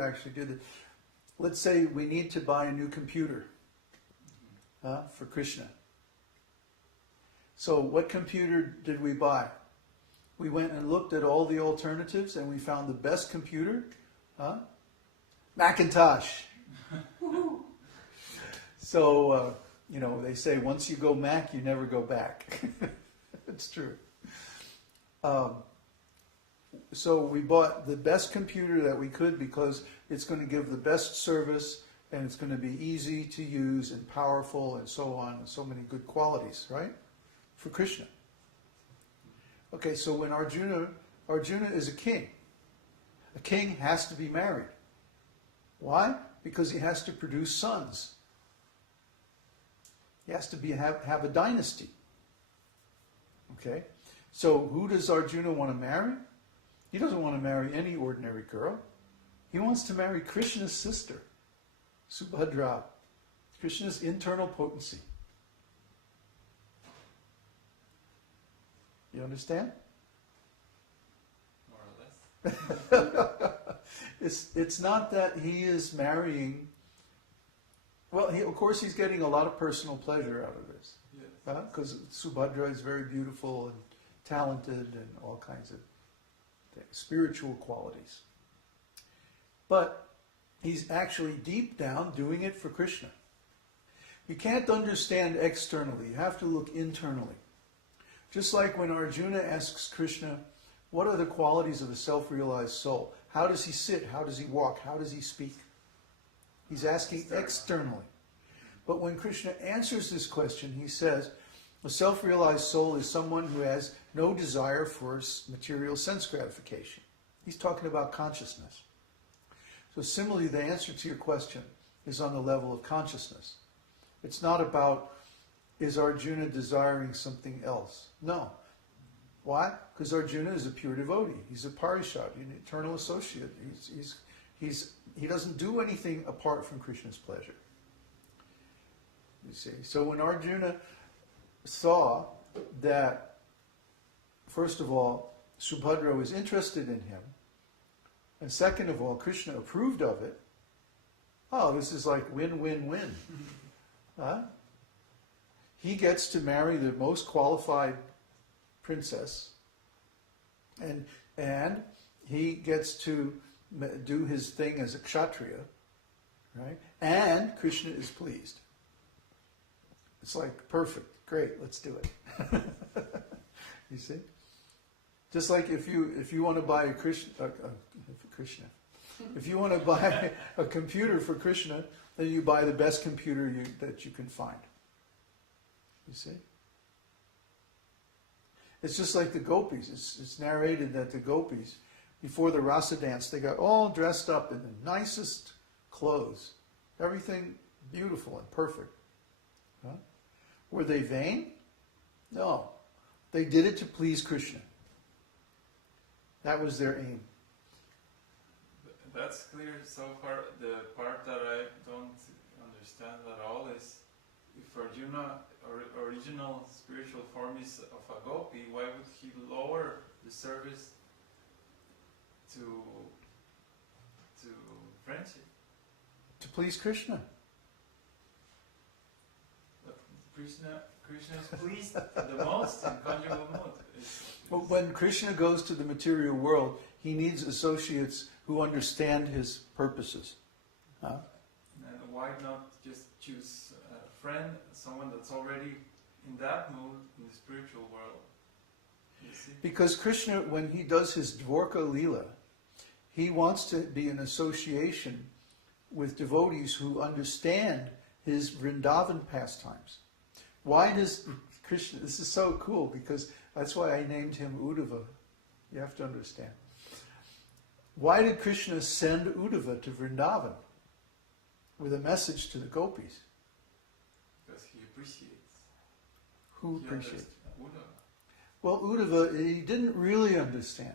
actually did it. Let's say we need to buy a new computer for Krishna. So what computer did we buy? We went and looked at all the alternatives and we found the best computer, Macintosh. So, they say once you go Mac, you never go back. It's true. So we bought the best computer that we could because it's going to give the best service and it's going to be easy to use and powerful and so on, and so many good qualities, right? For Krishna. Okay, so when Arjuna is a king has to be married. Why? Because he has to produce sons. He has to have a dynasty. Okay? So who does Arjuna want to marry? He doesn't want to marry any ordinary girl. He wants to marry Krishna's sister, Subhadra, Krishna's internal potency. You understand? More or less. It's not that he is marrying. Well, of course he's getting a lot of personal pleasure out of this. Because Subhadra is very beautiful and talented and all kinds of things, spiritual qualities. But he's actually deep down doing it for Krishna. You can't understand externally. You have to look internally. Just like when Arjuna asks Krishna, what are the qualities of a self-realized soul? How does he sit? How does he walk? How does he speak? He's asking externally. But when Krishna answers this question, he says, a self-realized soul is someone who has no desire for material sense gratification. He's talking about consciousness. So similarly, the answer to your question is on the level of consciousness. It's not about, is Arjuna desiring something else? No. Why? Because Arjuna is a pure devotee. He's a parishad, an eternal associate. He doesn't do anything apart from Krishna's pleasure. You see. So when Arjuna saw that, first of all, Subhadra was interested in him, and second of all, Krishna approved of it, this is like win-win-win. He gets to marry the most qualified princess, and he gets to do his thing as a kshatriya, right? And Krishna is pleased. It's like perfect, great, let's do it. You see, just like if you want to buy if you want to buy a computer for Krishna, then you buy the best computer that you can find. You see? It's just like the gopis. It's narrated that the gopis, before the rasa dance, they got all dressed up in the nicest clothes. Everything beautiful and perfect. Huh? Were they vain? No. They did it to please Krishna. That was their aim. That's clear so far. The part that I don't understand at all is, if Arjuna, original spiritual form is of a gopi, why would he lower the service to friendship? To please Krishna. But Krishna is pleased the most in conjugal mood. But when Krishna goes to the material world, he needs associates who understand his purposes. And why not just choose a friend, someone that's already in that mood in the spiritual world? You see? Because Krishna, when he does his Dwarka Leela, he wants to be in association with devotees who understand his Vrindavan pastimes. Why does Krishna, this is so cool, because that's why I named him Uddhava. You have to understand. Why did Krishna send Uddhava to Vrindavan with a message to the gopis? Because he appreciates. Who appreciates? Uddhava. Well, Uddhava, he didn't really understand.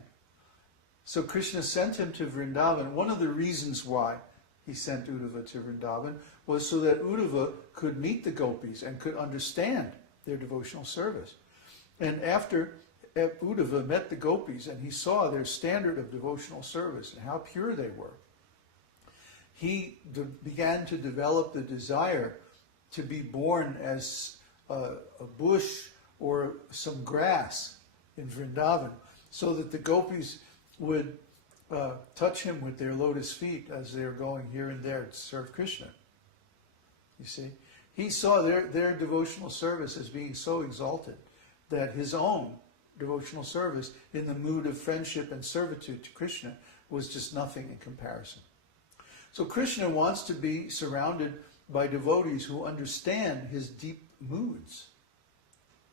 So Krishna sent him to Vrindavan. One of the reasons why he sent Uddhava to Vrindavan was so that Uddhava could meet the gopis and could understand their devotional service. And after Uddhava met the gopis and he saw their standard of devotional service and how pure they were, he began to develop the desire to be born as a bush or some grass in Vrindavan, so that the gopis would touch him with their lotus feet as they were going here and there to serve Krishna. You see? He saw their devotional service as being so exalted that his own devotional service in the mood of friendship and servitude to Krishna was just nothing in comparison. So Krishna wants to be surrounded by devotees who understand his deep moods.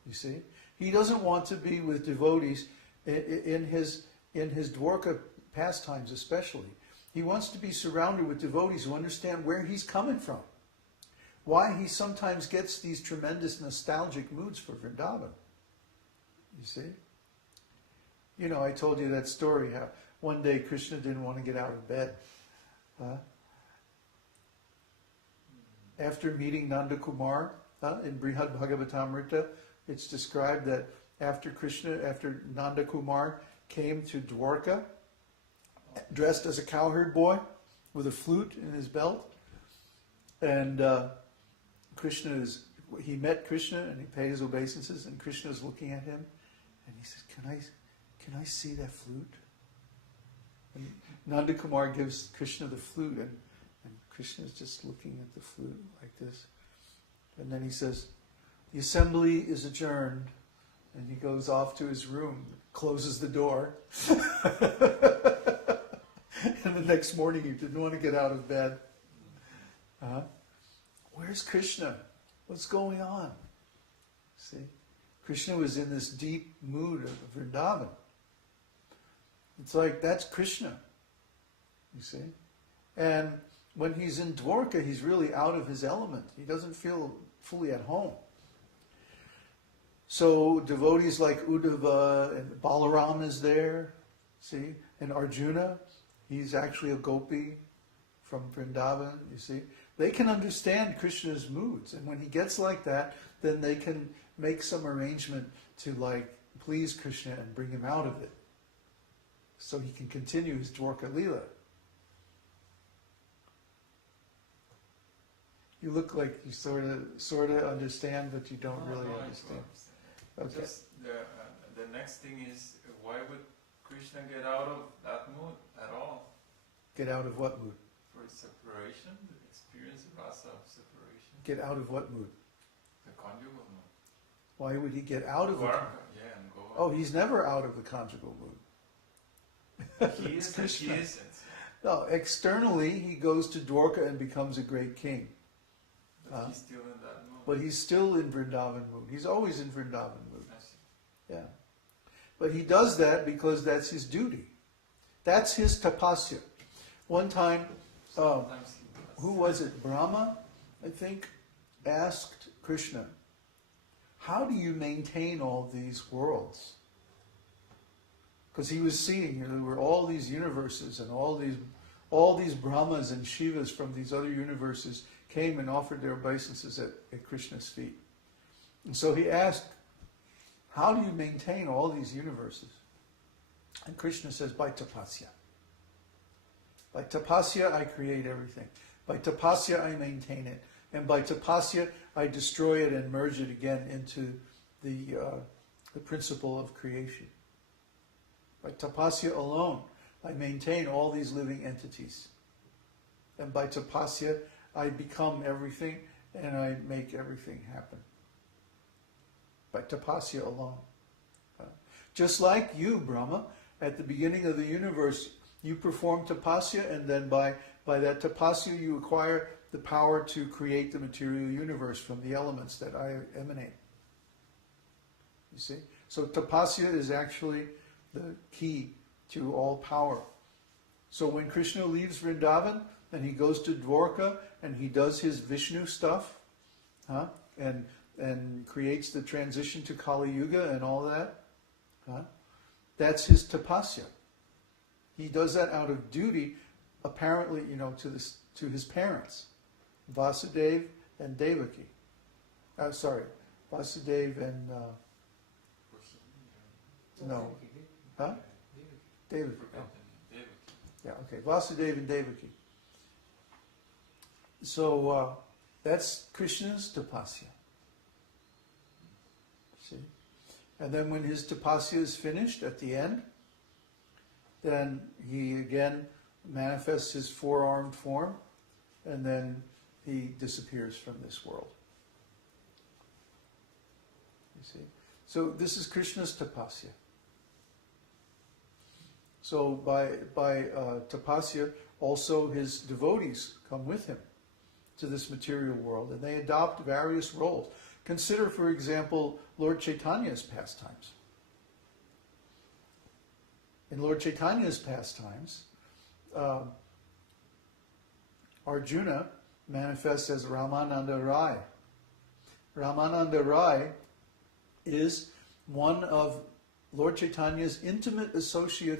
You see? He doesn't want to be with devotees in his Dwarka pastimes especially. He wants to be surrounded with devotees who understand where he's coming from. Why he sometimes gets these tremendous nostalgic moods for Vrindavan. You see? You know, I told you that story how one day Krishna didn't want to get out of bed. After meeting Nanda Kumar in Brihad Bhagavatamrita, it's described that after Nanda Kumar came to Dwarka, dressed as a cowherd boy with a flute in his belt, and he met Krishna and he paid his obeisances, and Krishna is looking at him, and he says, "Can I see that flute?" And Nanda Kumar gives Krishna the flute, and Krishna is just looking at the flute like this. And then he says, "The assembly is adjourned." And he goes off to his room, closes the door. And the next morning he didn't want to get out of bed. Where's Krishna? What's going on? See? Krishna was in this deep mood of Vrindavan. It's like, that's Krishna. You see? And when he's in Dwarka, he's really out of his element. He doesn't feel fully at home. So devotees like Uddhava and Balaram is there, see? And Arjuna, he's actually a gopi from Vrindavan, you see? They can understand Krishna's moods. And when he gets like that, then they can make some arrangement to please Krishna and bring him out of it. So he can continue his Dwarka Leela. You look like you sort of understand, but you don't really understand. Okay. Just the next thing is, why would Krishna get out of that mood at all? Get out of what mood? For separation, the experience of rasa of separation. Get out of what mood? The conjugal mood. Why would he get out of Dwarka, and go. Oh, he's never out of the conjugal mood. He isn't. No, externally he goes to Dwarka and becomes a great king. But he's still in that mood. But he's still in Vrindavan mood. He's always in Vrindavan mood. I see. Yeah. But he does that because that's his duty. That's his tapasya. One time, who was it? Brahma, I think, asked Krishna, how do you maintain all these worlds? Because he was seeing there were all these universes and all these Brahmas and Shivas from these other universes came and offered their obeisances at Krishna's feet. And so he asked, how do you maintain all these universes? And Krishna says, by tapasya. By tapasya I create everything. By tapasya I maintain it. And by tapasya I destroy it and merge it again into the principle of creation. By tapasya alone I maintain all these living entities. And by tapasya I become everything and I make everything happen. By tapasya alone. Just like you, Brahma, at the beginning of the universe, you perform tapasya, and then by that tapasya you acquire the power to create the material universe from the elements that I emanate. You see? So tapasya is actually the key to all power. So when Krishna leaves Vrindavan, and he goes to Dwarka, and he does his Vishnu stuff, and creates the transition to Kali Yuga and all that, that's his tapasya. He does that out of duty, apparently, to his parents, Vasudeva and Devaki. Vasudeva and Devaki. Yeah, okay. Vasudeva and Devaki. So that's Krishna's tapasya. See? And then when his tapasya is finished at the end, then he again manifests his four-armed form, and then he disappears from this world. You see? So this is Krishna's tapasya. So by tapasya, also his devotees come with him to this material world, and they adopt various roles. Consider, for example, Lord Chaitanya's pastimes. In Lord Chaitanya's pastimes, Arjuna manifests as Ramananda Rai. Ramananda Rai is one of Lord Chaitanya's intimate associates